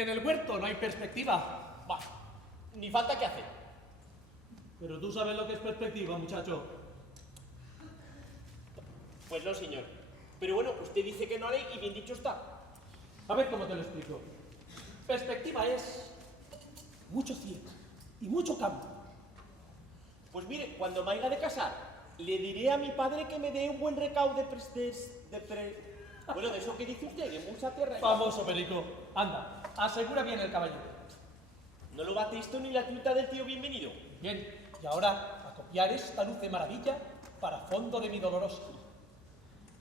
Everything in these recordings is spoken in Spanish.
En el huerto no hay perspectiva. Bah, ni falta que hacer. Pero tú sabes lo que es perspectiva, muchacho. Pues no, señor. Pero bueno, usted dice que no haré y bien dicho está. A ver cómo te lo explico. Perspectiva es mucho cielo y mucho campo. Pues mire, cuando me haya de casar, le diré a mi padre que me dé un buen recaudo bueno, de eso que dice usted, de mucha tierra. Famoso perico. Anda, asegura bien el caballero. ¿No lo bate esto ni la tuta del tío bienvenido? Bien, y ahora a copiar esta luz de maravilla para fondo de mi doloroso.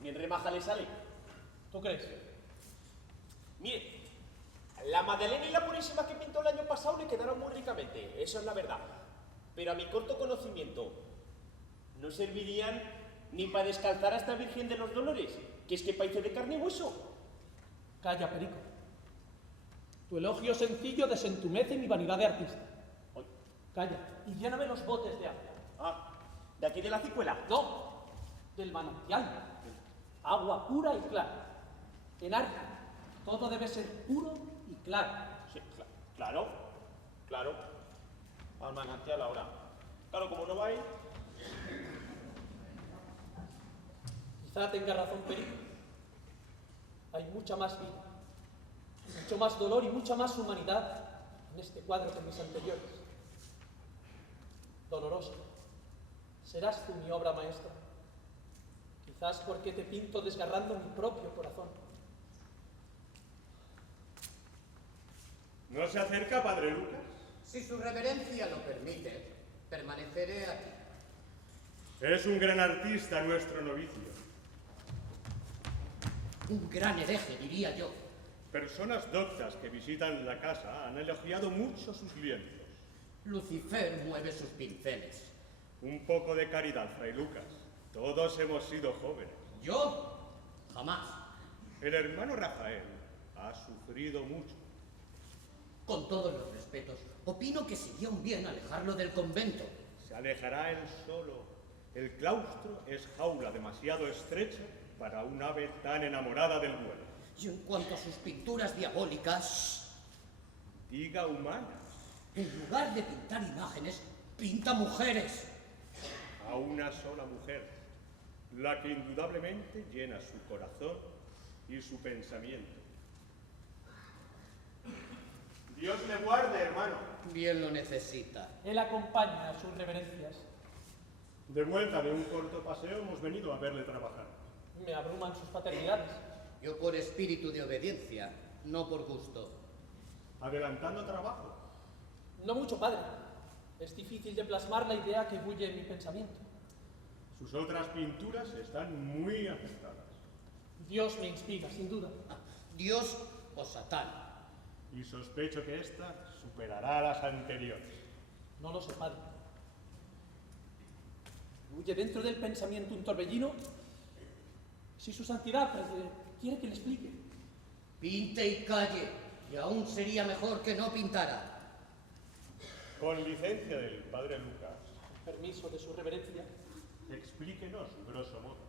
Ni en remaja le sale. ¿Tú crees? Mire, la Madalena y la Purísima que pintó el año pasado le quedaron muy ricamente, eso es la verdad. Pero a mi corto conocimiento, ¿no servirían ni para descalzar a esta Virgen de los Dolores, que es que parece de carne y hueso? Calla, perico. Tu elogio sencillo desentumece mi vanidad de artista. Ay. Calla, y lléname los botes de agua. Ah, ¿de aquí de la cicuela? No, del manantial. Agua pura y clara. En arte, todo debe ser puro y claro. Sí, claro, claro. Al manantial ahora. Claro, como no va a ir. Quizá tenga razón Perico. Hay mucha más vida, mucho más dolor y mucha más humanidad en este cuadro que en mis anteriores. Doloroso, serás tú mi obra maestra. Quizás porque te pinto desgarrando mi propio corazón. ¿No se acerca, padre Lucas? Si su reverencia lo permite, permaneceré aquí. Es un gran artista nuestro novicio. Un gran hereje, diría yo. Personas doctas que visitan la casa han elogiado mucho sus lienzos. Lucifer mueve sus pinceles. Un poco de caridad, fray Lucas. Todos hemos sido jóvenes. ¿Yo? Jamás. El hermano Rafael ha sufrido mucho. Con todos los respetos, opino que sería un bien alejarlo del convento. Se alejará él solo. El claustro es jaula demasiado estrecha para un ave tan enamorada del vuelo. Y en cuanto a sus pinturas diabólicas, Diga humanas. en lugar de pintar imágenes, pinta mujeres. A una sola mujer, la que indudablemente llena su corazón y su pensamiento. Dios le guarde, hermano. Bien lo necesita. Él acompaña a sus reverencias. De vuelta de un corto paseo hemos venido a verle trabajar. Me abruman sus paternidades. Yo por espíritu de obediencia, no por gusto. Adelantando trabajo. No mucho, padre. Es difícil de plasmar la idea que bulle en mi pensamiento. Sus otras pinturas están muy acertadas. Dios me inspira, sin duda. Dios o Satán. Y sospecho que esta superará a las anteriores. No lo sé, padre. Bulle dentro del pensamiento un torbellino. Si su santidad quiere que le explique. Pinte y calle, y aún sería mejor que no pintara. Con licencia del padre Lucas, Permiso de su reverencia. explíquenos, grosso modo.